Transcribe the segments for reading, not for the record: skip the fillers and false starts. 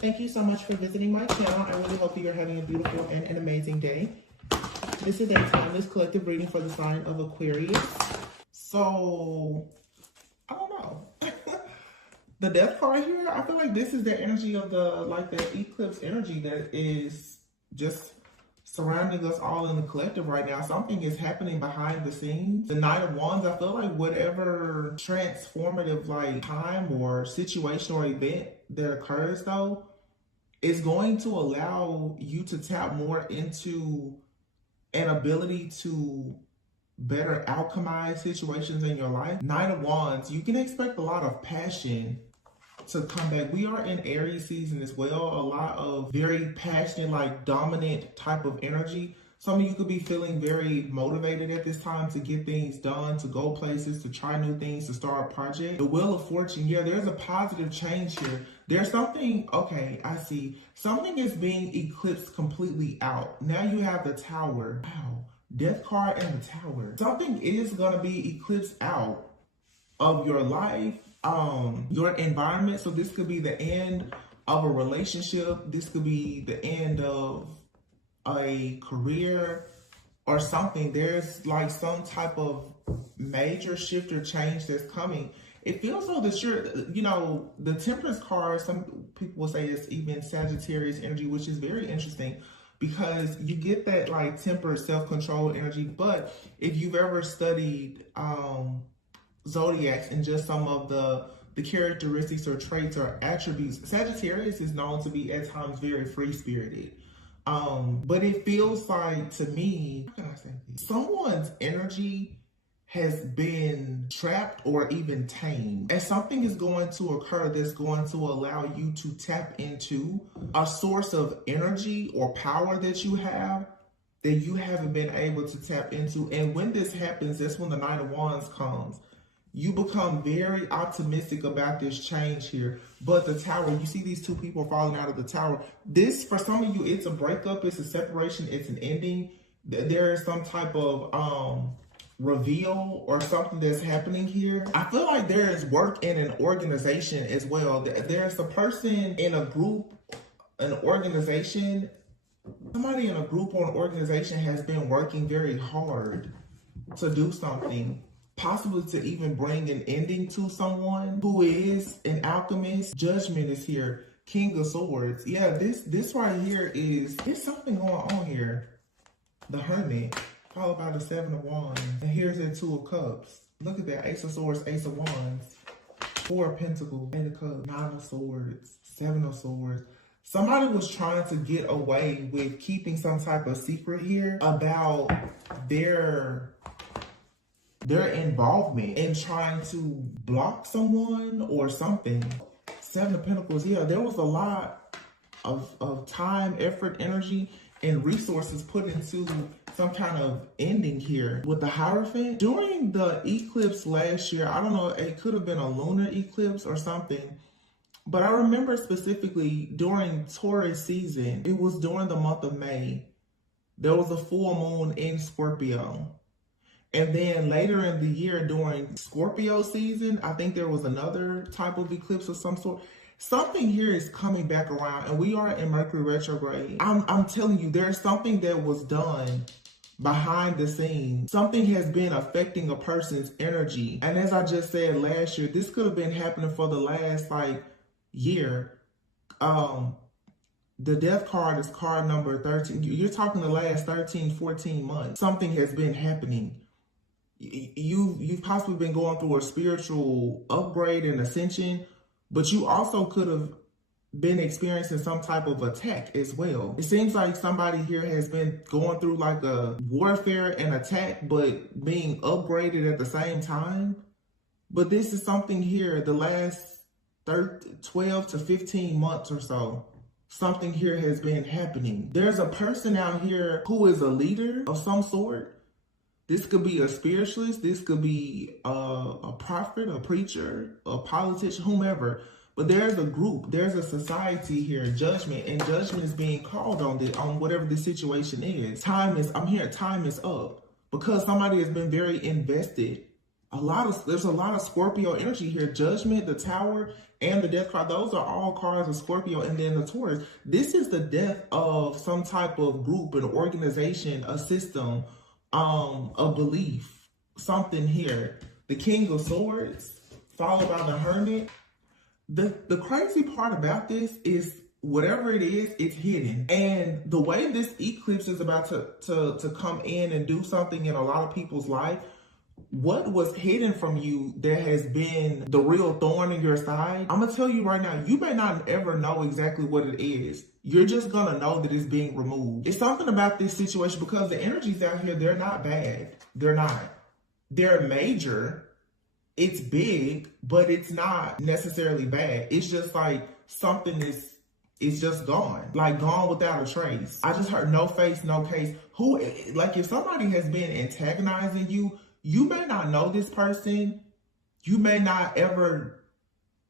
Thank you so much for visiting my channel. I really hope you're having a beautiful and an amazing day. This is a timeless collective reading for the sign of Aquarius. So, I don't know. The death card here, I feel like this is the energy of the eclipse energy that is just surrounding us all in the collective right now. Something is happening behind the scenes. The Knight of Wands, I feel like whatever transformative time or situation or event that occurs though, is going to allow you to tap more into an ability to better alchemize situations in your life. Knight of Wands, you can expect a lot of passion to come back. We are in Aries season as well. A lot of very passionate, dominant type of energy. Some of you could be feeling very motivated at this time to get things done, to go places, to try new things, to start a project. The Wheel of Fortune, yeah, there's a positive change here. There's something, okay, I see. Something is being eclipsed completely out. Now you have the Tower. Wow, Death card and the Tower. Something is going to be eclipsed out of your life, your environment. So this could be the end of a relationship. This could be the end of a career or something. There's some type of major shift or change that's coming. It feels though that the Temperance card, some people will say it's even Sagittarius energy, which is very interesting because you get that tempered self-control energy. But if you've ever studied zodiacs and just some of the characteristics or traits or attributes, Sagittarius is known to be at times very free-spirited. But it feels like, to me, how can I say this? Someone's energy has been trapped or even tamed. And something is going to occur that's going to allow you to tap into a source of energy or power that you have that you haven't been able to tap into. And when this happens, that's when the Knight of Wands comes. You become very optimistic about this change here. But the Tower, you see these two people falling out of the Tower. This, for some of you, it's a breakup, it's a separation, it's an ending. There is some type of reveal or something that's happening here. I feel like there is work in an organization as well. There's a person in a group, an organization. Somebody in a group or an organization has been working very hard to do something, possibly to even bring an ending to someone who is an alchemist. Judgment is here. King of Swords. Yeah, this right here there's something going on here. The Hermit, followed by the Seven of Wands. And here's the Two of Cups. Look at that. Ace of Swords, Ace of Wands, Four of Pentacles, Eight of Cups, Nine of Swords, Seven of Swords. Somebody was trying to get away with keeping some type of secret here about their involvement in trying to block someone or something. Seven of Pentacles, yeah, there was a lot of time, effort, energy, and resources put into some kind of ending here. With the Hierophant, during the eclipse last year, I don't know, it could have been a lunar eclipse or something, but I remember specifically during Taurus season, it was during the month of May, there was a full moon in Scorpio. And then later in the year during Scorpio season, I think there was another type of eclipse of some sort. Something here is coming back around, and we are in Mercury retrograde. I'm telling you, there's something that was done behind the scenes. Something has been affecting a person's energy. And as I just said last year, this could have been happening for the last year. The death card is card number 13. You're talking the last 13, 14 months. Something has been happening. You've possibly been going through a spiritual upgrade and ascension, but you also could have been experiencing some type of attack as well. It seems like somebody here has been going through a warfare and attack, but being upgraded at the same time. But this is something here, the last 12 to 15 months or so, something here has been happening. There's a person out here who is a leader of some sort. This could be a spiritualist. This could be a prophet, a preacher, a politician, whomever. But there's a group, there's a society here, judgment, and judgment is being called on whatever the situation is. Time is up because somebody has been very invested There's a lot of Scorpio energy here. Judgment, the Tower, and the Death card. Those are all cards of Scorpio. And then the Taurus. This is the death of some type of group, an organization, a system, a belief, something here. The King of Swords, followed by the Hermit. The crazy part about this is whatever it is, it's hidden. And the way this eclipse is about to come in and do something in a lot of people's life, what was hidden from you that has been the real thorn in your side, I'm gonna tell you right now, you may not ever know exactly what it is. You're just gonna know that it's being removed. It's something about this situation because the energies out here, they're not bad. They're not. They're major. It's big, but it's not necessarily bad. It's just like something is just gone. Like gone without a trace. I just heard no face, no case. Like if somebody has been antagonizing you, you may not know this person. You may not ever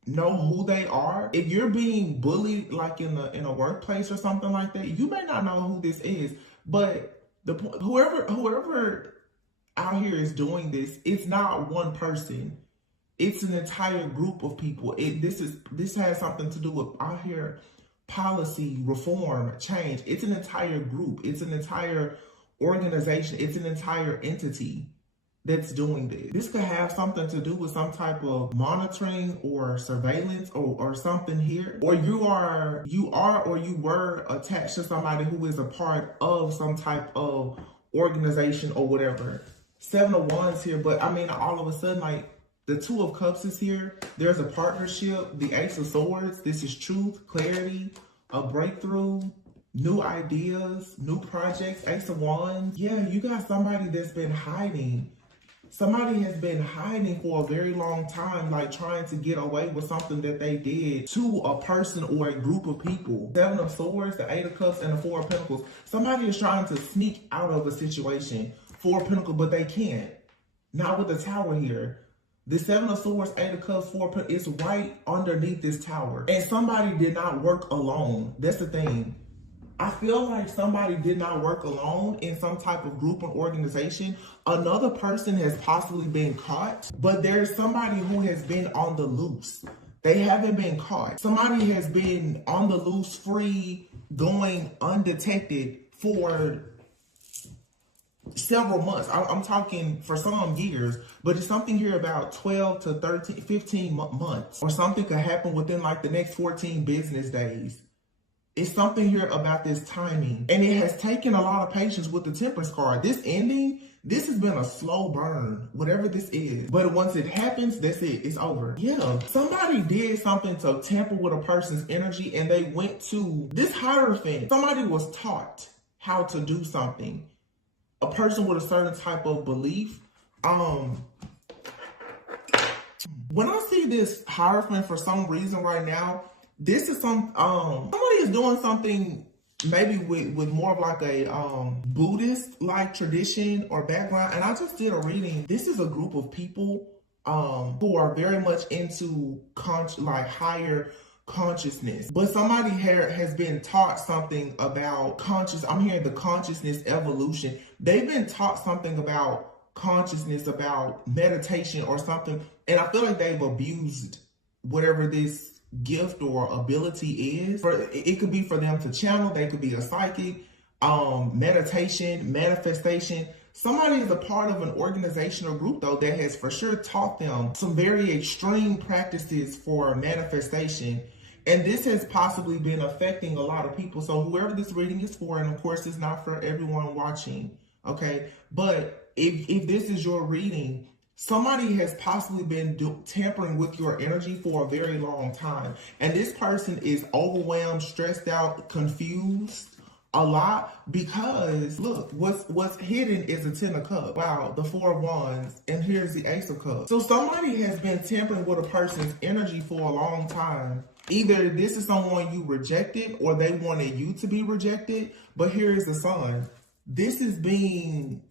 know who they are. If you're being bullied, like in a workplace or something like that, you may not know who this is. But whoever out here is doing this, it's not one person. It's an entire group of people. This has something to do with out here policy, reform, change. It's an entire group. It's an entire organization. It's an entire entity that's doing this. This could have something to do with some type of monitoring or surveillance or something here. Or you are or you were attached to somebody who is a part of some type of organization or whatever. 7 of Wands here, but I mean, all of a sudden, like the 2 of Cups is here. There's a partnership. The Ace of Swords. This is truth, clarity, a breakthrough, new ideas, new projects. Ace of Wands. Yeah, you got somebody that's been hiding. Somebody has been hiding for a very long time, like trying to get away with something that they did to a person or a group of people. 7 of Swords, the 8 of Cups, and the 4 of Pentacles. Somebody is trying to sneak out of a situation. 4 of Pentacles, but they can't. Not with the Tower here. The 7 of Swords, 8 of Cups, 4 of Pentacles, it's right underneath this Tower. And somebody did not work alone. That's the thing. I feel like somebody did not work alone in some type of group or organization. Another person has possibly been caught, but there's somebody who has been on the loose. They haven't been caught. Somebody has been on the loose, free, going undetected for several months. I'm talking for some years, but it's something here about 12 to 13, 15 months, or something could happen within like the next 14 business days. It's something here about this timing, and it has taken a lot of patience with the Temperance card. This ending, this has been a slow burn, whatever this is. But once it happens, that's it. It's over. Yeah, somebody did something to tamper with a person's energy, and they went to this Hierophant. Somebody was taught how to do something. A person with a certain type of belief. When I see this Hierophant for some reason right now, this is somebody is doing something maybe with more of like a Buddhist like tradition or background. And I just did a reading. This is a group of people who are very much into higher consciousness, but somebody here has been taught something about I'm hearing the consciousness evolution. They've been taught something about consciousness, about meditation or something, and I feel like they've abused whatever this gift or ability is. It could be for them to channel. They could be a psychic, meditation, manifestation. Somebody is a part of an organization or group though that has for sure taught them some very extreme practices for manifestation. And this has possibly been affecting a lot of people. So whoever this reading is for, and of course it's not for everyone watching, okay? But if this is your reading, somebody has possibly been tampering with your energy for a very long time. And this person is overwhelmed, stressed out, confused a lot because look, what's hidden is the 10 of Cups. Wow, the 4 of Wands, and here's the Ace of Cups. So somebody has been tampering with a person's energy for a long time. Either this is someone you rejected or they wanted you to be rejected. But here is the Sun. This is being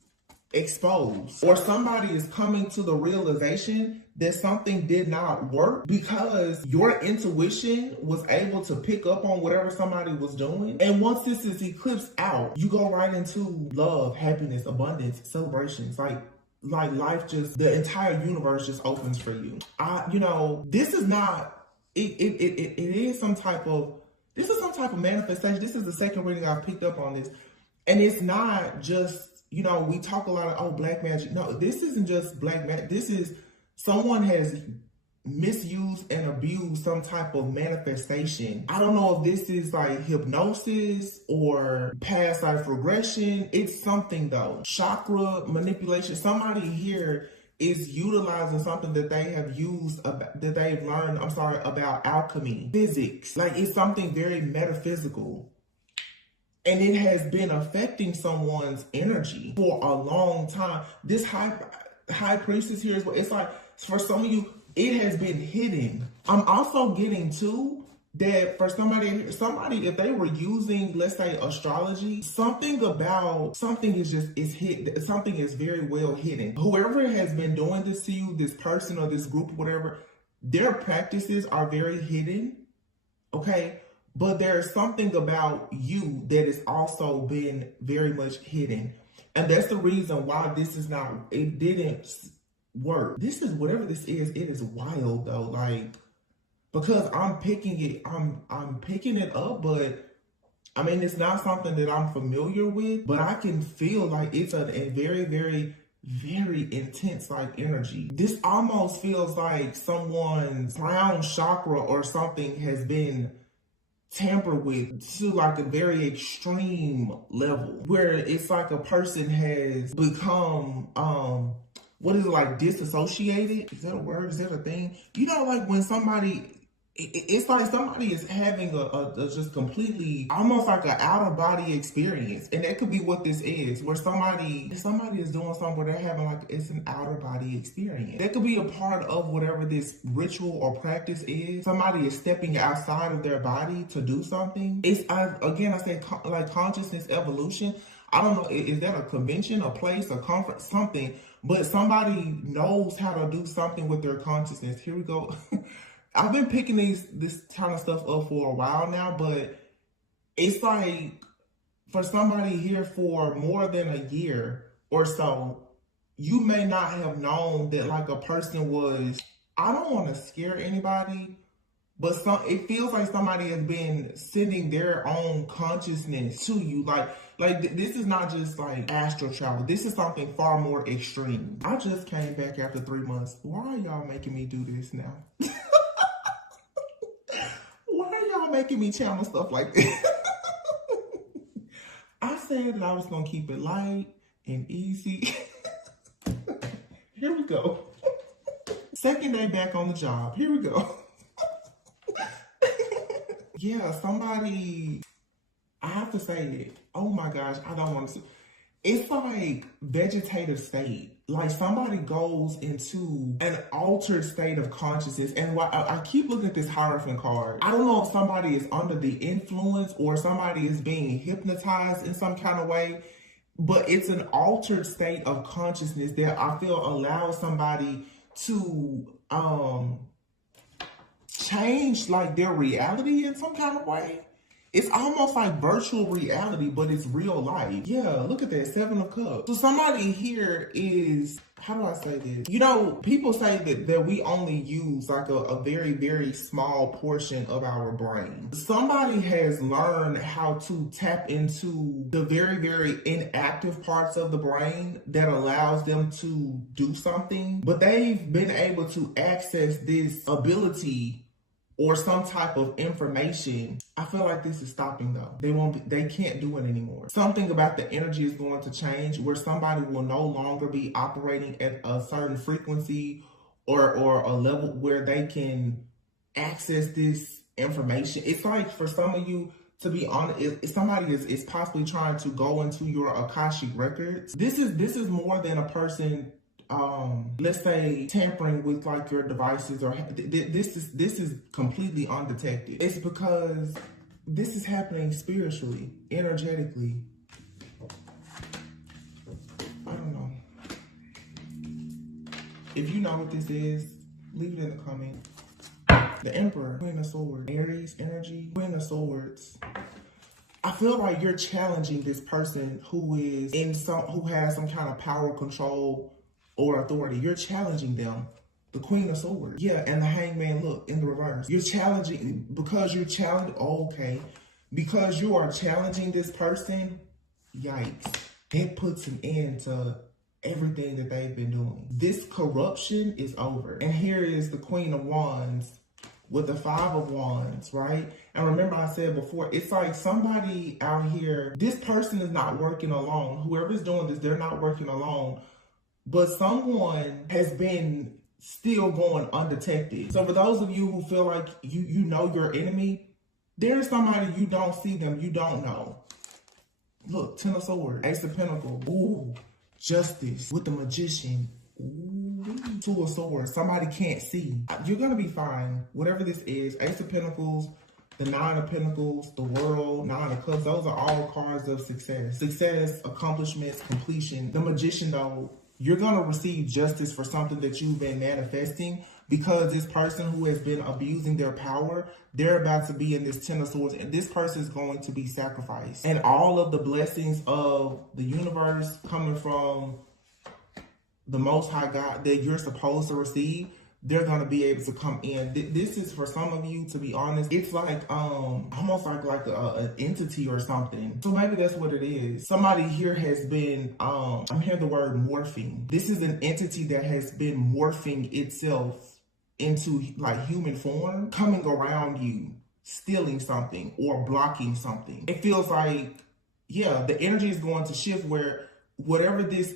exposed, or somebody is coming to the realization that something did not work because your intuition was able to pick up on whatever somebody was doing. And once this is eclipsed out, you go right into love, happiness, abundance, celebrations. Like like life just, the entire universe just opens for you. You know, this is not, it is some type of, this is some type of manifestation. This is the second reading I picked up on this. And it's not just, you know, we talk a lot of, oh, black magic. No, this isn't just black magic. This is someone has misused and abused some type of manifestation. I don't know if this is like hypnosis or past life regression. It's something though. Chakra manipulation. Somebody here is utilizing something that they have used, that they've learned, about alchemy, physics. Like it's something very metaphysical. And it has been affecting someone's energy for a long time. This high priestess here is what it's like. For some of you, it has been hidden. I'm also getting too that for somebody, if they were using, let's say, astrology, something is hidden. Something is very well hidden. Whoever has been doing this to you, this person or this group, whatever, their practices are very hidden. Okay. But there's something about you that has also been very much hidden. And that's the reason why this is not, it didn't work. This is, whatever this is, it is wild though. Like, because I'm picking it up, but I mean, it's not something that I'm familiar with, but I can feel like it's a very, very, very intense like energy. This almost feels like someone's crown chakra or something has been tampered with to like a very extreme level, where it's like a person has become what is it, like disassociated? Is that a word? Is that a thing? You know, like when somebody, it's like somebody is having a just completely, almost like an out of body experience. And that could be what this is, where somebody is doing something where they're having like, it's an outer body experience. That could be a part of whatever this ritual or practice is. Somebody is stepping outside of their body to do something. Again, I say like consciousness evolution. I don't know, is that a convention, a place, a conference, something, but somebody knows how to do something with their consciousness. Here we go. I've been picking this kind of stuff up for a while now, but it's like for somebody here for more than a year or so, you may not have known that like a person was, I don't want to scare anybody, but it feels like somebody has been sending their own consciousness to you. Like this is not just like astral travel. This is something far more extreme. I just came back after 3 months. Why are y'all making me do this now? Making me channel stuff like this. I said that I was gonna keep it light and easy. Here we go. Second day back on the job. Here we go. Yeah, somebody, I have to say it. Oh my gosh, I don't want to. It's like vegetative state. Like somebody goes into an altered state of consciousness. And I keep looking at this Hierophant card. I don't know if somebody is under the influence or somebody is being hypnotized in some kind of way, but it's an altered state of consciousness that I feel allows somebody to change like their reality in some kind of way. It's almost like virtual reality, but it's real life. Yeah, look at that, 7 of Cups. So somebody here is, how do I say this? You know, people say that we only use like a very, very small portion of our brain. Somebody has learned how to tap into the very, very inactive parts of the brain that allows them to do something, but they've been able to access this ability or some type of information. I feel like this is stopping though. They can't do it anymore. Something about the energy is going to change where somebody will no longer be operating at a certain frequency or a level where they can access this information. It's like for some of you, to be honest, if somebody is possibly trying to go into your Akashic records. This is more than a person let's say tampering with like your devices, or this is completely undetected. It's because this is happening spiritually, energetically. I don't know. If you know what this is, leave it in the comments. The Emperor, Queen of Swords, Aries energy, Queen of Swords. I feel like you're challenging this person who has some kind of power, control, or authority. You're challenging them. The Queen of Swords. Yeah, and the Hangman, look, in the reverse. You're challenging, because you're challenging, okay. Because you are challenging this person, yikes. It puts an end to everything that they've been doing. This corruption is over. And here is the Queen of Wands with the Five of Wands, right? And remember I said before, it's like somebody out here, this person is not working alone. Whoever's doing this, they're not working alone. But someone has been still going undetected. So for those of you who feel like you know your enemy, there's somebody you don't see them, you don't know. Look, Ten of Swords, Ace of Pentacles, ooh, Justice with the Magician, ooh, Two of Swords, somebody can't see. You're gonna be fine, whatever this is. Ace of Pentacles, the Nine of Pentacles, the World, Nine of Cups, those are all cards of success. Success, accomplishments, completion. The Magician though, you're going to receive justice for something that you've been manifesting, because this person who has been abusing their power, they're about to be in this Ten of Swords, and this person is going to be sacrificed. And all of the blessings of the universe coming from the Most High God that you're supposed to receive, they're going to be able to come in. This is, for some of you, to be honest, it's like almost like an entity or something. So maybe that's what it is. Somebody here has been, I'm hearing the word morphing. This is an entity that has been morphing itself into like human form, coming around you, stealing something or blocking something. It feels like, yeah, the energy is going to shift where whatever this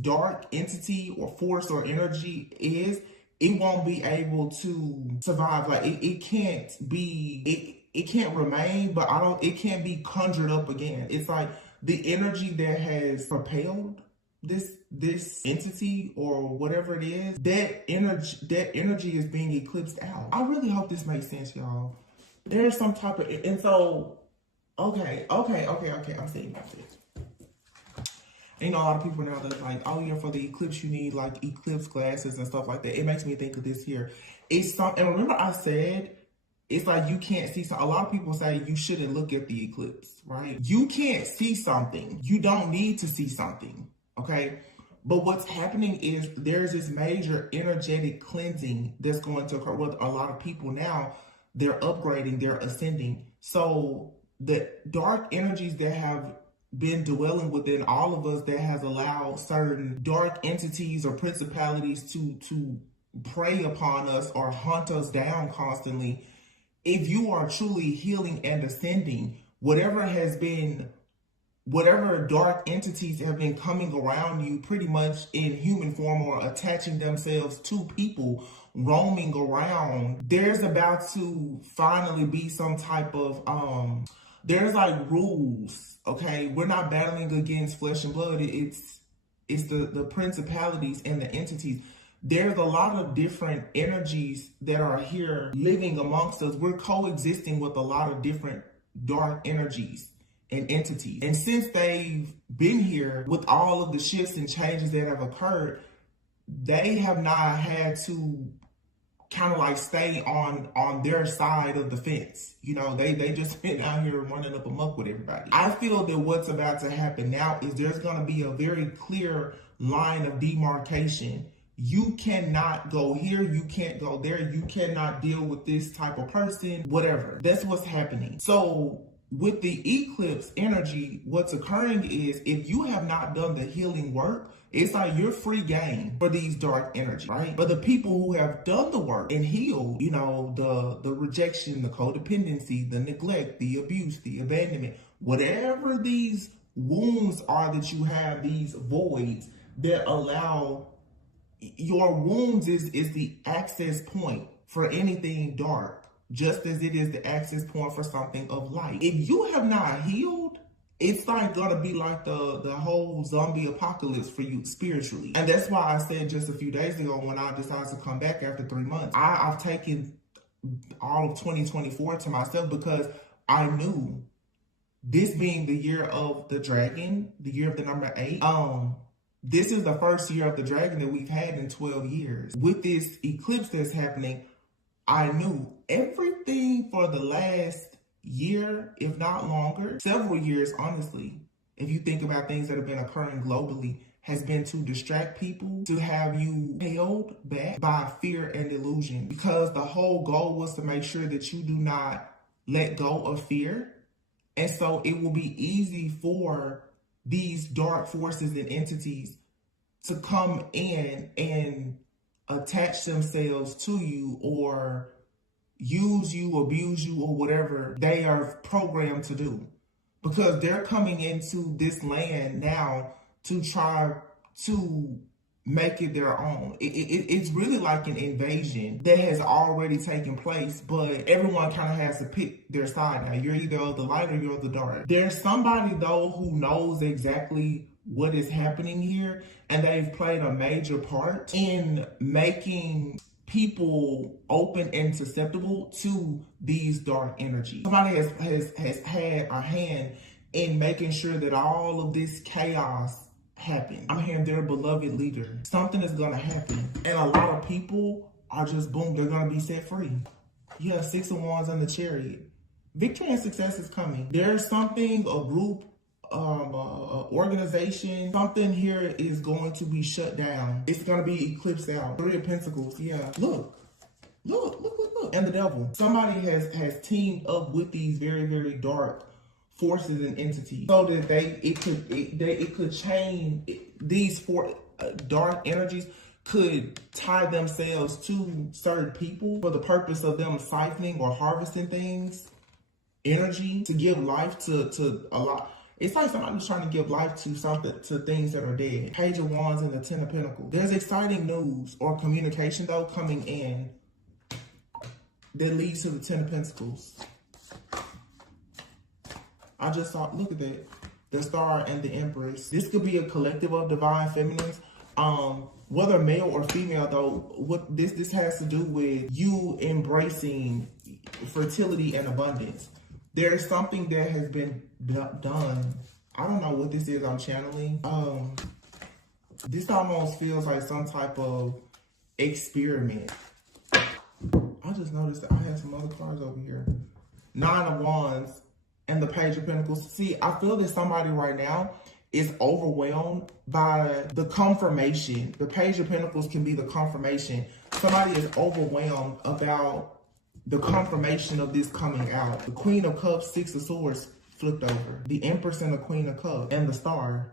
dark entity or force or energy is, it won't be able to survive. Like it can't be, it can't remain, but it can't be conjured up again. It's like the energy that has propelled this entity or whatever it is, that energy is being eclipsed out. I really hope this makes sense, y'all. There's some type of, and so, okay, I'm saying about this. You know, a lot of people now that's like, oh yeah, for the eclipse you need like eclipse glasses and stuff like that. It makes me think of this here. It's and remember I said, it's like you can't see something. A lot of people say you shouldn't look at the eclipse, right? You can't see something. You don't need to see something, okay? But what's happening is there's this major energetic cleansing that's going to occur with a lot of people now. They're upgrading, they're ascending. So the dark energies that have been dwelling within all of us, that has allowed certain dark entities or principalities to prey upon us or hunt us down constantly. If you are truly healing and ascending, whatever dark entities have been coming around you pretty much in human form or attaching themselves to people, roaming around, there's about to finally be some type of there's like rules, okay? We're not battling against flesh and blood. It's the principalities and the entities. There's a lot of different energies that are here living amongst us. We're coexisting with a lot of different dark energies and entities. And since they've been here with all of the shifts and changes that have occurred, they have not had to kind of like stay on their side of the fence. You know, they just been out here running up amok with everybody. I feel that what's about to happen now is there's going to be a very clear line of demarcation. You cannot go here, you can't go there, you cannot deal with this type of person, whatever. That's what's happening. So with the eclipse energy, what's occurring is if you have not done the healing work, it's like you're free game for these dark energy, right? But the people who have done the work and healed, you know, the rejection, the codependency, the neglect, the abuse, the abandonment, whatever these wounds are that you have, these voids that allow your wounds is the access point for anything dark, just as it is the access point for something of light. If you have not healed, it's like gonna be like the whole zombie apocalypse for you spiritually. And that's why I said just a few days ago when I decided to come back after 3 months, I've taken all of 2024 to myself because I knew this being the year of the dragon, the year of the number 8, this is the first year of the dragon that we've had in 12 years. With this eclipse that's happening, I knew everything for the last year, if not longer, several years, honestly, if you think about things that have been occurring globally, has been to distract people, to have you held back by fear and delusion, because the whole goal was to make sure that you do not let go of fear. And so it will be easy for these dark forces and entities to come in and attach themselves to you, or use you, abuse you, or whatever they are programmed to do. Because they're coming into this land now to try to make it their own. It's really like an invasion that has already taken place, but everyone kind of has to pick their side now. You're either of the light or you're of the dark. There's somebody, though, who knows exactly what is happening here, and they've played a major part in making people open and susceptible to these dark energies. Somebody has had a hand in making sure that all of this chaos happen. I'm hearing their beloved leader. Something is going to happen. And a lot of people are just, boom, they're going to be set free. Yeah, 6 of Wands in the Chariot. Victory and success is coming. There's something, a group, organization, something here is going to be shut down. It's going to be eclipsed out. 3 of Pentacles, yeah. Look. And the Devil. Somebody has teamed up with these very, very dark forces and entities, so that it could change. These dark energies could tie themselves to certain people for the purpose of them siphoning or harvesting things, energy, to give life to a lot. It's like somebody's trying to give life to something, to things that are dead. Page of Wands and the 10 of Pentacles. There's exciting news or communication, though, coming in that leads to the 10 of Pentacles. I just saw, look at that, the Star and the Empress. This could be a collective of divine feminines. Whether male or female, though, what this has to do with you embracing fertility and abundance. There's something that has been done. I don't know what this is I'm channeling. This almost feels like some type of experiment. I just noticed that I had some other cards over here. 9 of Wands and the Page of Pentacles. See, I feel that somebody right now is overwhelmed by the confirmation. The Page of Pentacles can be the confirmation. Somebody is overwhelmed about the confirmation of this coming out. The Queen of Cups, 6 of Swords flipped over. The Empress and the Queen of Cups and the Star.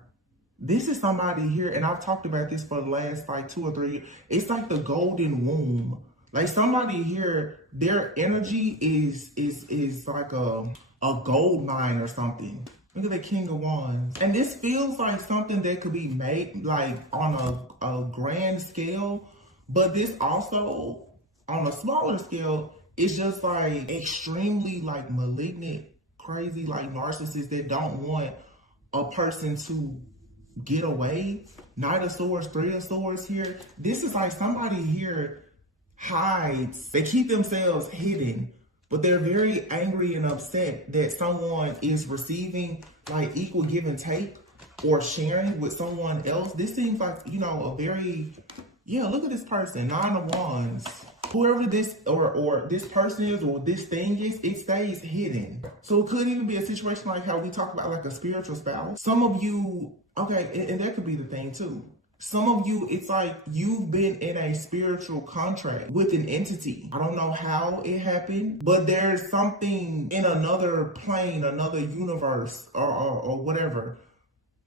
This is somebody here, and I've talked about this for the last like 2 or 3 years. It's like the golden womb. Like somebody here, their energy is like a gold mine or something. Look at the King of Wands. And this feels like something that could be made like on a grand scale, but this also on a smaller scale, it's just like extremely like malignant, crazy, like narcissists that don't want a person to get away. Knight of Swords, 3 of Swords here. This is like somebody here hides. They keep themselves hidden, but they're very angry and upset that someone is receiving like equal give and take or sharing with someone else. This seems like, you know, a very, yeah, look at this person, 9 of Wands. Whoever this or this person is or this thing is, it stays hidden. So it could even be a situation like how we talk about like a spiritual spouse. Some of you, okay, and that could be the thing too. Some of you, it's like you've been in a spiritual contract with an entity. I don't know how it happened, but there's something in another plane, another universe, or whatever,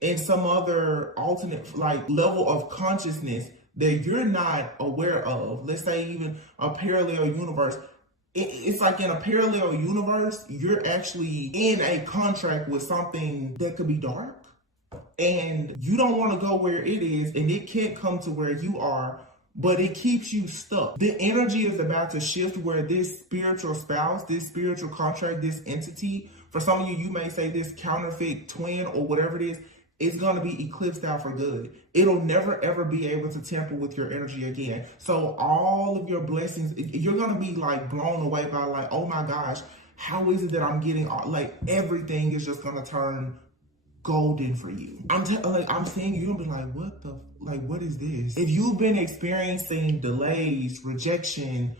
in some other alternate like level of consciousness that you're not aware of. Let's say even a parallel universe. It's like in a parallel universe, you're actually in a contract with something that could be dark. And you don't want to go where it is, and it can't come to where you are, but it keeps you stuck. The energy is about to shift where this spiritual spouse, this spiritual contract, this entity, for some of you, you may say this counterfeit twin or whatever it is, it's going to be eclipsed out for good. It'll never, ever be able to tamper with your energy again. So all of your blessings, you're going to be like blown away by like, oh my gosh, how is it that I'm getting, like everything is just going to turn golden for you. I'm seeing you're gonna be like, what is this? If you've been experiencing delays, rejection,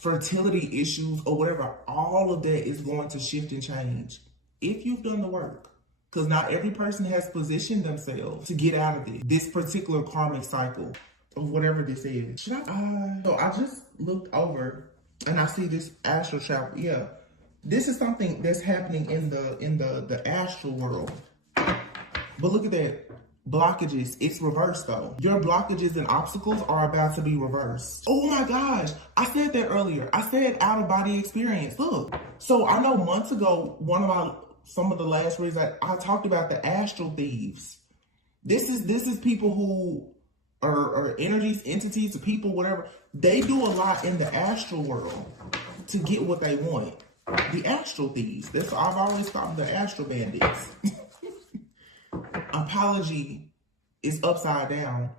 fertility issues or whatever, all of that is going to shift and change if you've done the work. Because not every person has positioned themselves to get out of this particular karmic cycle of whatever this is. So I just looked over and I see this astral travel. Yeah, this is something that's happening in the astral world. But look at that. Blockages. It's reversed though. Your blockages and obstacles are about to be reversed. Oh my gosh. I said that earlier. I said out of body experience. Look. So I know months ago, some of the last reads I talked about the astral thieves. This is people who are energies, entities, people, whatever. They do a lot in the astral world to get what they want. The astral thieves. I've always called them the astral bandits. Apology is upside down.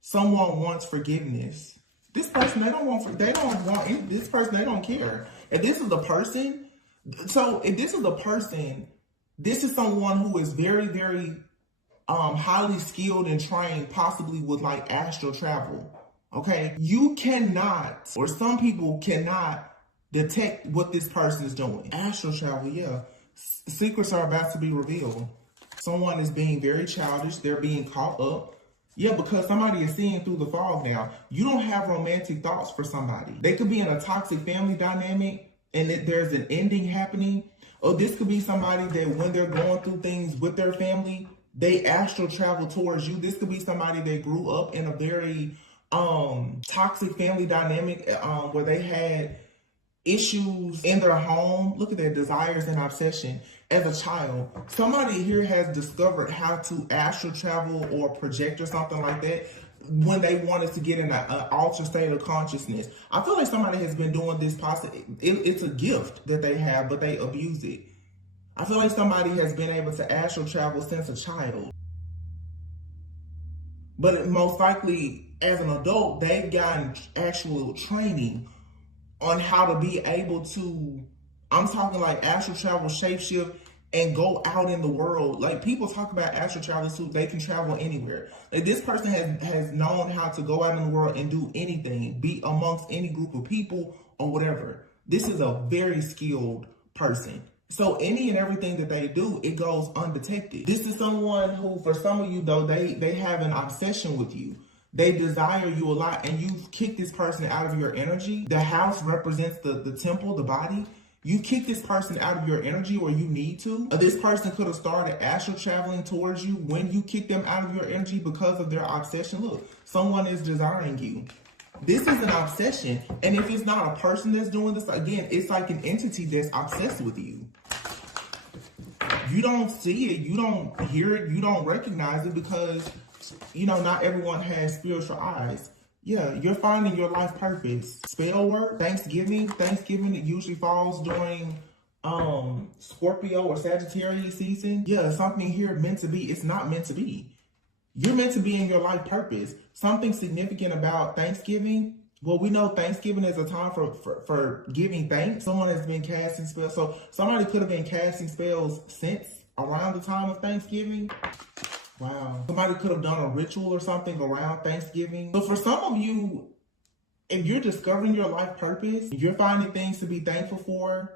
Someone wants forgiveness. This person, they don't want this person, they don't care. If this is the person, this is someone who is very, very highly skilled and trained, possibly with like astral travel. Okay, you cannot, or some people cannot detect what this person is doing. Astral travel, yeah. Secrets are about to be revealed. Someone is being very childish. They're being caught up. Yeah, because somebody is seeing through the fog now. You don't have romantic thoughts for somebody. They could be in a toxic family dynamic and there's an ending happening. Or this could be somebody that when they're going through things with their family, they astral travel towards you. This could be somebody that grew up in a very toxic family dynamic where they had issues in their home. Look at their desires and obsession as a child. Somebody here has discovered how to astral travel or project or something like that when they wanted to get in an altered state of consciousness. I feel like somebody has been doing this it's a gift that they have, but they abuse it. I feel like somebody has been able to astral travel since a child. But most likely, as an adult, they've gotten actual training on how to be able to, I'm talking like astral travel, shapeshift, and go out in the world. Like people talk about astral travel too, they can travel anywhere. Like this person has known how to go out in the world and do anything, be amongst any group of people or whatever. This is a very skilled person. So any and everything that they do, it goes undetected. This is someone who, for some of you though, they have an obsession with you. They desire you a lot, and you've kicked this person out of your energy. The house represents the temple, the body. You kick this person out of your energy, or you need to. This person could have started astral traveling towards you when you kick them out of your energy because of their obsession. Look, someone is desiring you. This is an obsession. And if it's not a person that's doing this, again, it's like an entity that's obsessed with you. You don't see it, you don't hear it, you don't recognize it because, you know, not everyone has spiritual eyes. Yeah, you're finding your life purpose. Spell work, Thanksgiving it usually falls during Scorpio or Sagittarius season. Yeah, something here meant to be, it's not meant to be. You're meant to be in your life purpose. Something significant about Thanksgiving. Well, we know Thanksgiving is a time for giving thanks. Someone has been casting spells. So somebody could have been casting spells since around the time of Thanksgiving. Wow. Somebody could have done a ritual or something around Thanksgiving. So for some of you, if you're discovering your life purpose, if you're finding things to be thankful for,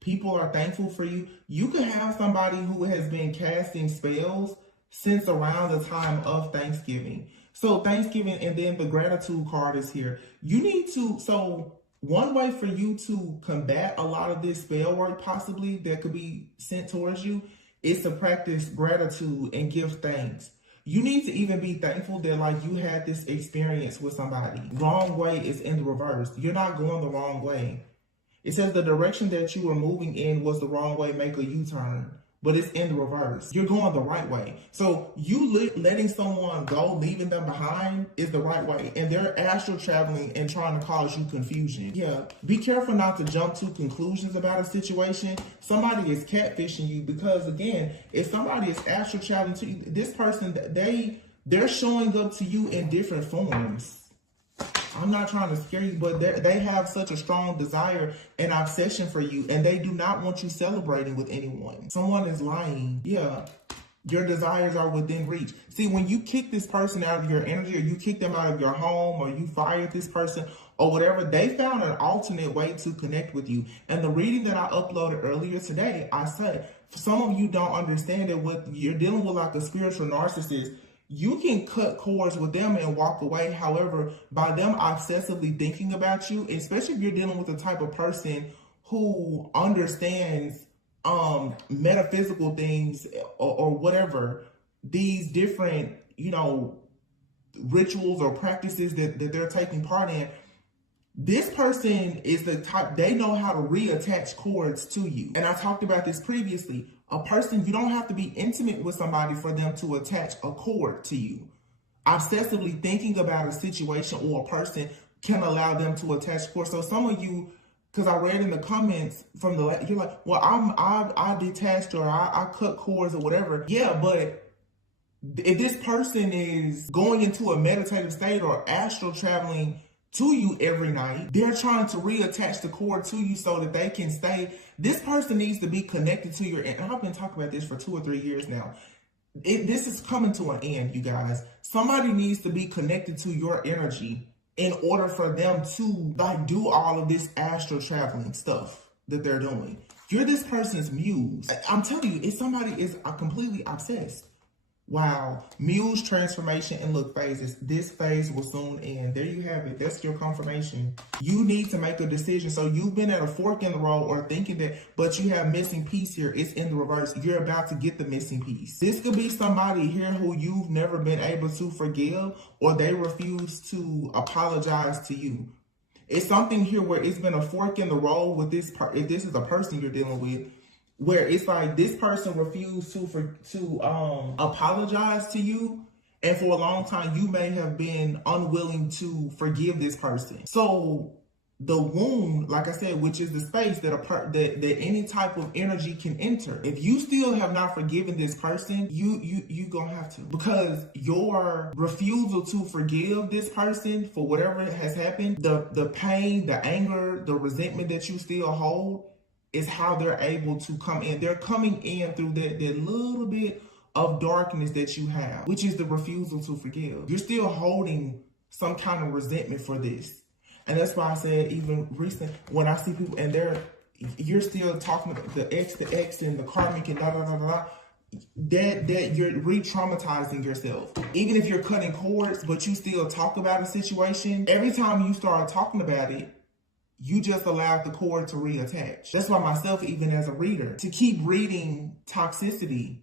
people are thankful for you, you could have somebody who has been casting spells since around the time of Thanksgiving. So Thanksgiving, and then the gratitude card is here. You need to, so one way for you to combat a lot of this spell work possibly that could be sent towards you is to practice gratitude and give thanks. You need to even be thankful that like you had this experience with somebody. Wrong way is in the reverse. You're not going the wrong way. It says the direction that you were moving in was the wrong way, make a U-turn. But it's in the reverse. You're going the right way. So you letting someone go, leaving them behind is the right way. And they're astral traveling and trying to cause you confusion. Yeah, be careful not to jump to conclusions about a situation. Somebody is catfishing you because, again, if somebody is astral traveling to you, this person, they're showing up to you in different forms. I'm not trying to scare you, but they have such a strong desire and obsession for you, and they do not want you celebrating with anyone. Someone is lying. Yeah, your desires are within reach. See, when you kick this person out of your energy, or you kick them out of your home, or you fired this person, or whatever, they found an alternate way to connect with you. And the reading that I uploaded earlier today, I said, some of you don't understand it. With you're dealing with like a spiritual narcissist, you can cut cords with them and walk away. However, by them obsessively thinking about you, especially if you're dealing with the type of person who understands metaphysical things or whatever, these different, you know, rituals or practices that they're taking part in, this person is the type, they know how to reattach cords to you. And I talked about this previously. A person, you don't have to be intimate with somebody for them to attach a cord to you. Obsessively thinking about a situation or a person can allow them to attach cords. So some of you, because I read in the comments from the, you're like, well, I detached or I cut cords or whatever. Yeah, but if this person is going into a meditative state or astral traveling to you every night, they're trying to reattach the cord to you so that they can stay. This person needs to be connected to your, and I've been talking about this for 2 or 3 years now. This is coming to an end, you guys. Somebody needs to be connected to your energy in order for them to like do all of this astral traveling stuff that they're doing. You're this person's muse. I'm telling you, if somebody is completely obsessed. Wow. Muse, transformation, and look phases. This phase will soon end. There you have it. That's your confirmation. You need to make a decision. So you've been at a fork in the road or thinking that, but you have missing piece here. It's in the reverse. You're about to get the missing piece. This could be somebody here who you've never been able to forgive, or they refuse to apologize to you. It's something here where it's been a fork in the road with this part. If this is a person you're dealing with, where it's like this person refused to apologize to you, and for a long time you may have been unwilling to forgive this person. So the wound, like I said, which is the space that any type of energy can enter. If you still have not forgiven this person, you gonna have to, because your refusal to forgive this person for whatever has happened, the pain, the anger, the resentment that you still hold, is how they're able to come in. They're coming in through that little bit of darkness that you have, which is the refusal to forgive. You're still holding some kind of resentment for this. And that's why I said, even recent, when I see people and you're still talking about the ex and the karmic and that you're re-traumatizing yourself. Even if you're cutting cords, but you still talk about a situation, every time you start talking about it, you just allowed the cord to reattach. That's why myself, even as a reader, to keep reading toxicity,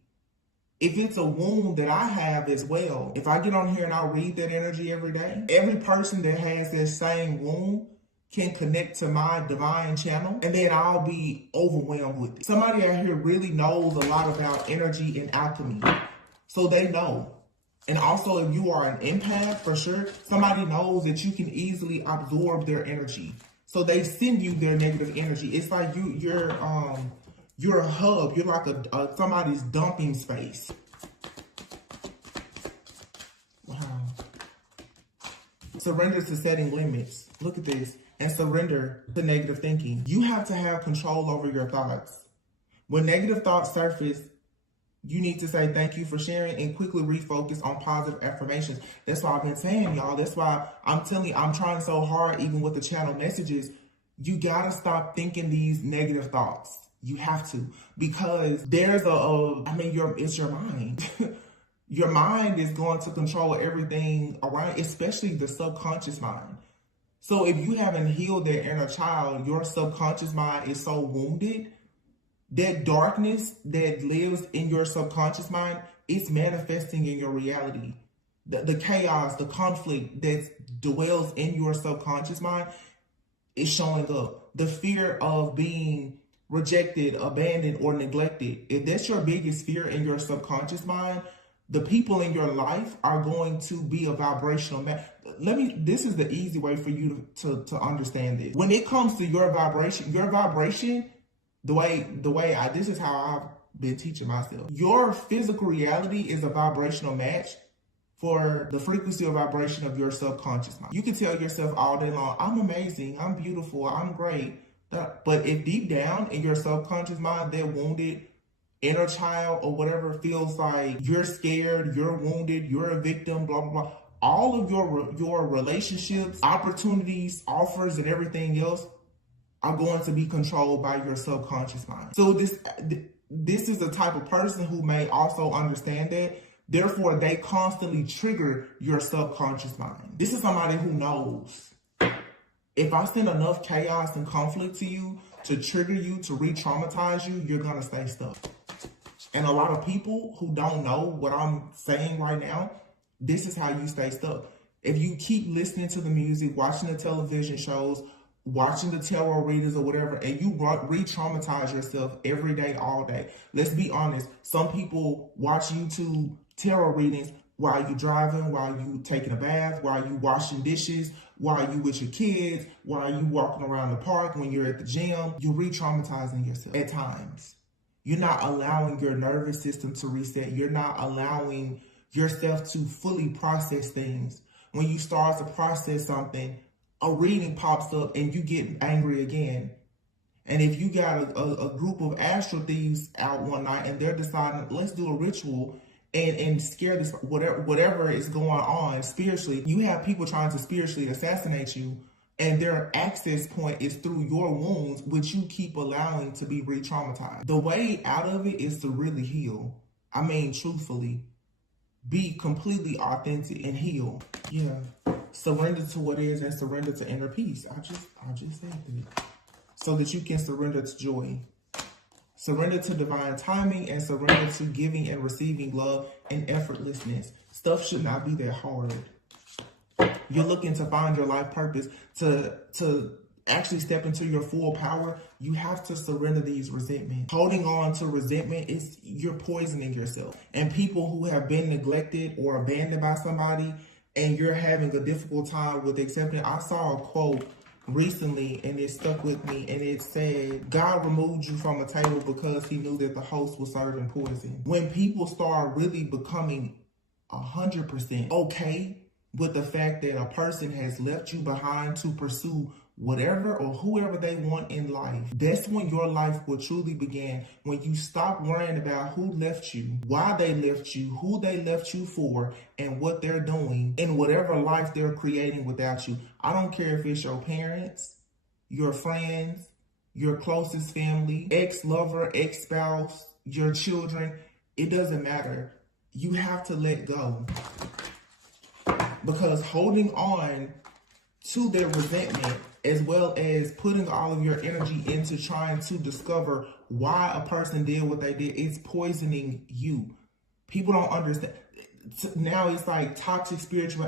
if it's a wound that I have as well, if I get on here and I read that energy every day, every person that has that same wound can connect to my divine channel, and then I'll be overwhelmed with it. Somebody out here really knows a lot about energy and alchemy, so they know. And also, if you are an empath, for sure, somebody knows that you can easily absorb their energy. So they send you their negative energy. It's like you're a hub. You're like somebody's dumping space. Wow. Surrender to setting limits. Look at this. And surrender to negative thinking. You have to have control over your thoughts. When negative thoughts surface, you need to say thank you for sharing and quickly refocus on positive affirmations. That's why I've been saying, y'all. That's why I'm telling you, I'm trying so hard, even with the channel messages. You gotta stop thinking these negative thoughts. You have to, because there's it's your mind. Your mind is going to control everything around, especially the subconscious mind. So if you haven't healed that inner child, your subconscious mind is so wounded. That darkness that lives in your subconscious mind, it's manifesting in your reality. The chaos, the conflict that dwells in your subconscious mind is showing up. The fear of being rejected, abandoned, or neglected. If that's your biggest fear in your subconscious mind, the people in your life are going to be a vibrational match. This is the easy way for you to understand this. When it comes to your vibration, this is how I've been teaching myself. Your physical reality is a vibrational match for the frequency or vibration of your subconscious mind. You can tell yourself all day long, I'm amazing, I'm beautiful, I'm great. But if deep down in your subconscious mind, that wounded inner child or whatever feels like you're scared, you're wounded, you're a victim, blah, blah, blah, all of your relationships, opportunities, offers, and everything else are going to be controlled by your subconscious mind. So this is the type of person who may also understand that. Therefore, they constantly trigger your subconscious mind. This is somebody who knows, if I send enough chaos and conflict to you, to trigger you, to re-traumatize you, you're going to stay stuck. And a lot of people who don't know what I'm saying right now, this is how you stay stuck. If you keep listening to the music, watching the television shows, watching the tarot readers or whatever, and you re-traumatize yourself every day, all day. Let's be honest. Some people watch YouTube tarot readings while you driving, while you taking a bath, while you washing dishes, while you with your kids, while you walking around the park, when you're at the gym. You're re-traumatizing yourself at times. You're not allowing your nervous system to reset. You're not allowing yourself to fully process things. When you start to process something, a reading pops up and you get angry again. And if you got a group of astral thieves out one night and they're deciding, let's do a ritual and scare this, whatever is going on spiritually, you have people trying to spiritually assassinate you, and their access point is through your wounds, which you keep allowing to be re-traumatized. The way out of it is to really heal. I mean, truthfully, be completely authentic and heal. Yeah. Surrender to what is and surrender to inner peace. I just said that. So that you can surrender to joy. Surrender to divine timing and surrender to giving and receiving love and effortlessness. Stuff should not be that hard. You're looking to find your life purpose, to actually step into your full power. You have to surrender these resentments. Holding on to resentment is you're poisoning yourself. And people who have been neglected or abandoned by somebody and you're having a difficult time with accepting. I saw a quote recently and it stuck with me, and it said, God removed you from a table because he knew that the host was serving poison. When people start really becoming 100% okay with the fact that a person has left you behind to pursue whatever or whoever they want in life, that's when your life will truly begin. When you stop worrying about who left you, why they left you, who they left you for, and what they're doing in whatever life they're creating without you. I don't care if it's your parents, your friends, your closest family, ex-lover, ex-spouse, your children. It doesn't matter. You have to let go. Because holding on to their resentment, as well as putting all of your energy into trying to discover why a person did what they did, it's poisoning you. People don't understand. Now it's like toxic spiritual.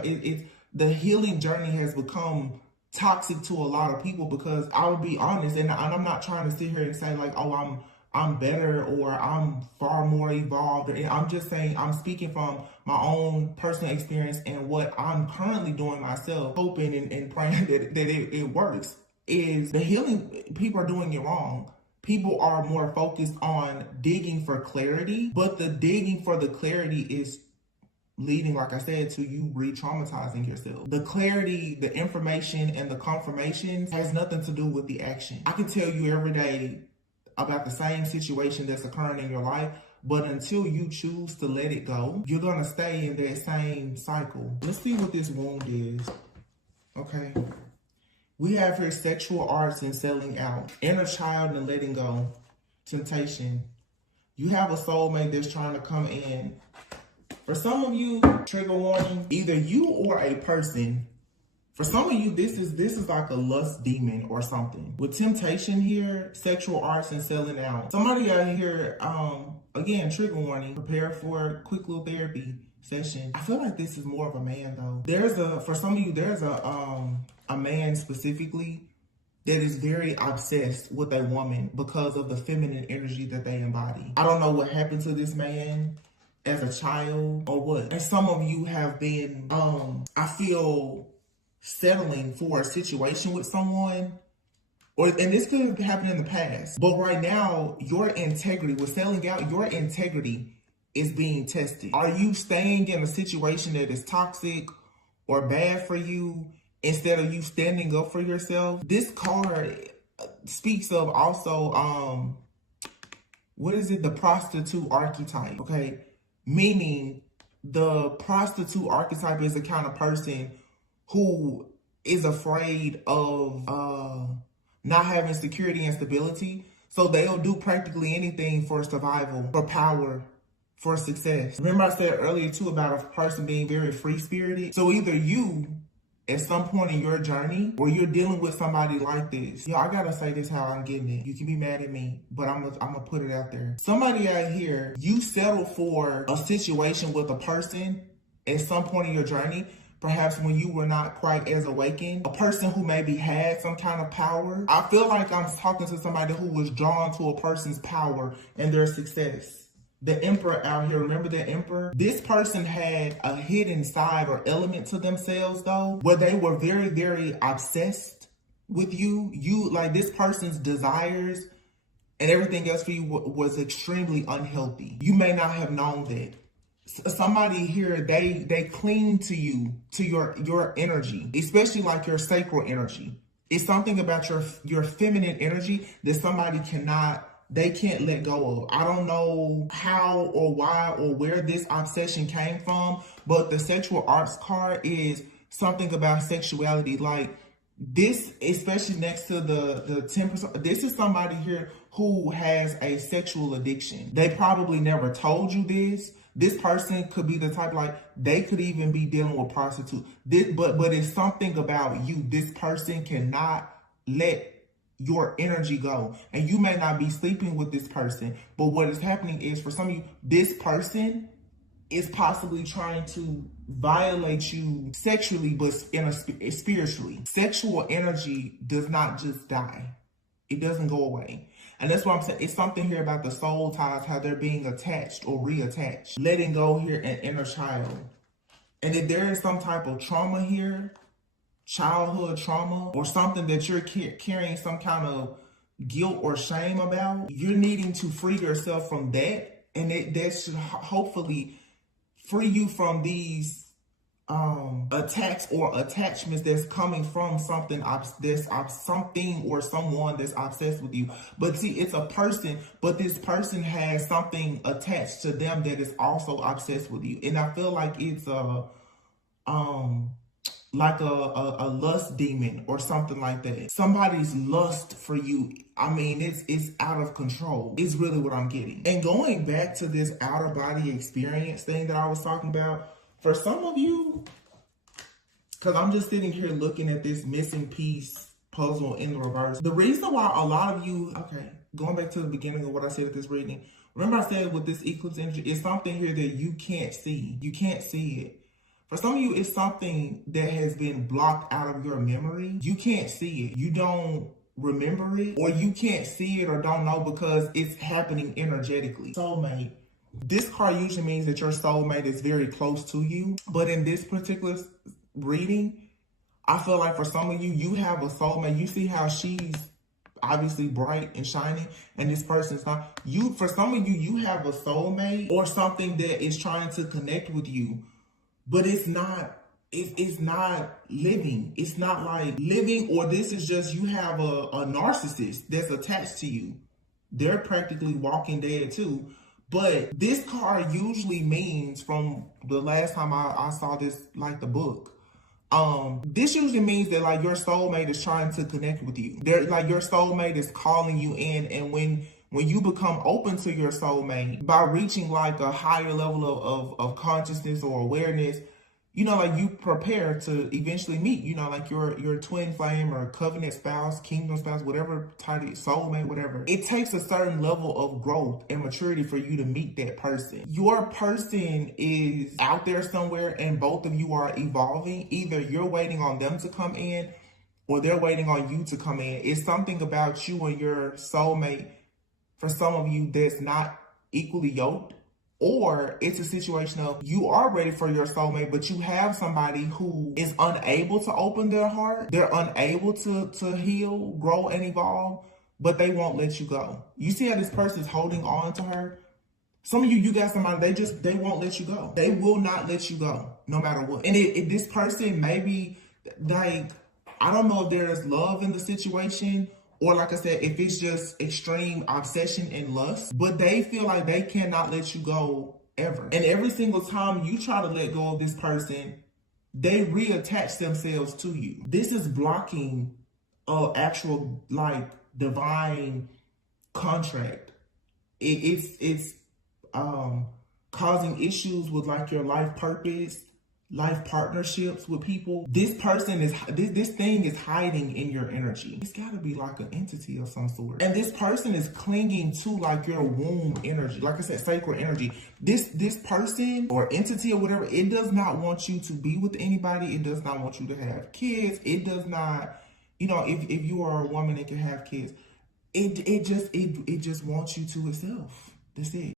The healing journey has become toxic to a lot of people, because I would be honest, and I'm not trying to sit here and say like, oh, I'm better or I'm far more evolved. I'm just saying, I'm speaking from my own personal experience and what I'm currently doing myself, hoping and praying that it works. Is the healing, people are doing it wrong. People are more focused on digging for clarity, but the digging for the clarity is leading, like I said, to you re-traumatizing yourself. The clarity, the information, and the confirmations has nothing to do with the action. I can tell you every day about the same situation that's occurring in your life, but until you choose to let it go, you're going to stay in that same cycle. Let's see what this wound is. Okay. We have here sexual arts and selling out, inner child and letting go, temptation. You have a soulmate that's trying to come in. For some of you, trigger warning, either you or a person. For some of you, this is like a lust demon or something. With temptation here, sexual arts and selling out. Somebody out here, again, trigger warning, prepare for a quick little therapy session. I feel like this is more of a man though. For some of you, there's a man specifically that is very obsessed with a woman because of the feminine energy that they embody. I don't know what happened to this man as a child or what. And some of you have been, I feel, settling for a situation with someone, and this could have happened in the past, but right now your integrity with selling out, your integrity is being tested. Are you staying in a situation that is toxic or bad for you instead of you standing up for yourself? This card speaks of also what is it, the prostitute archetype, okay? Meaning the prostitute archetype is the kind of person who is afraid of not having security and stability. So they'll do practically anything for survival, for power, for success. Remember I said earlier too about a person being very free-spirited? So either you, at some point in your journey, where you're dealing with somebody like this, I gotta say this how I'm getting it. You can be mad at me, but I'm gonna put it out there. Somebody out here, you settle for a situation with a person at some point in your journey, perhaps when you were not quite as awakened, a person who maybe had some kind of power. I feel like I'm talking to somebody who was drawn to a person's power and their success. The Emperor out here, remember the Emperor? This person had a hidden side or element to themselves though, where they were very, very obsessed with you. Like this person's desires and everything else for you was extremely unhealthy. You may not have known that. Somebody here, they cling to you, to your energy, especially like your sacral energy. It's something about your feminine energy that somebody they can't let go of. I don't know how or why or where this obsession came from, but the sexual arts card is something about sexuality. Like this, especially next to the 10%, this is somebody here who has a sexual addiction. They probably never told you this. This person could be the type, like, they could even be dealing with prostitute. But it's something about you. This person cannot let your energy go. And you may not be sleeping with this person, but what is happening is, for some of you, this person is possibly trying to violate you sexually, but spiritually. Sexual energy does not just die. It doesn't go away. And that's what I'm saying. It's something here about the soul ties, how they're being attached or reattached. Letting go here an inner child. And if there is some type of trauma here, childhood trauma, or something that you're carrying some kind of guilt or shame about, you're needing to free yourself from that. And that should hopefully free you from these attacks or attachments that's coming from something something or someone that's obsessed with you. But see, it's a person, but this person has something attached to them that is also obsessed with you. And I feel like it's a lust demon or something like that. Somebody's lust for you. I mean, it's out of control. It's really what I'm getting. And going back to this outer body experience thing that I was talking about, for some of you, because I'm just sitting here looking at this missing piece puzzle in the reverse. The reason why a lot of you, okay, going back to the beginning of what I said at this reading, remember I said with this eclipse energy, it's something here that you can't see. You can't see it. For some of you, it's something that has been blocked out of your memory. You can't see it. You don't remember it, or you can't see it or don't know because it's happening energetically. Soulmate. This card usually means that your soulmate is very close to you. But in this particular reading, I feel like for some of you, you have a soulmate. You see how she's obviously bright and shining, and this person's not. For some of you, you have a soulmate or something that is trying to connect with you, but it's not. It's not living. It's not like living, or this is just you have a narcissist that's attached to you. They're practically walking dead too. But this card usually means, from the last time I saw this, like the book, this usually means that like your soulmate is trying to connect with you. Like your soulmate is calling you in, and when you become open to your soulmate by reaching like a higher level of consciousness or awareness, like you prepare to eventually meet, like your twin flame or covenant spouse, kingdom spouse, whatever title, soulmate, whatever. It takes a certain level of growth and maturity for you to meet that person. Your person is out there somewhere and both of you are evolving. Either you're waiting on them to come in or they're waiting on you to come in. It's something about you and your soulmate, for some of you, that's not equally yoked. Or it's a situation of you are ready for your soulmate, but you have somebody who is unable to open their heart. They're unable to heal, grow, and evolve, but they won't let you go. You see how this person is holding on to her? Some of you got somebody, they won't let you go. They will not let you go, no matter what. And if this person, maybe, like, I don't know if there's love in the situation, or like I said, if it's just extreme obsession and lust, but they feel like they cannot let you go ever. And every single time you try to let go of this person, they reattach themselves to you. This is blocking actual like divine contract. It's causing issues with like your life purpose, life partnerships with people. This person is, this thing is hiding in your energy. It's gotta be like an entity of some sort. And this person is clinging to like your womb energy. Like I said, sacred energy. This person or entity or whatever, it does not want you to be with anybody. It does not want you to have kids. It does not, you know, if you are a woman that can have kids, it just wants you to itself. That's it.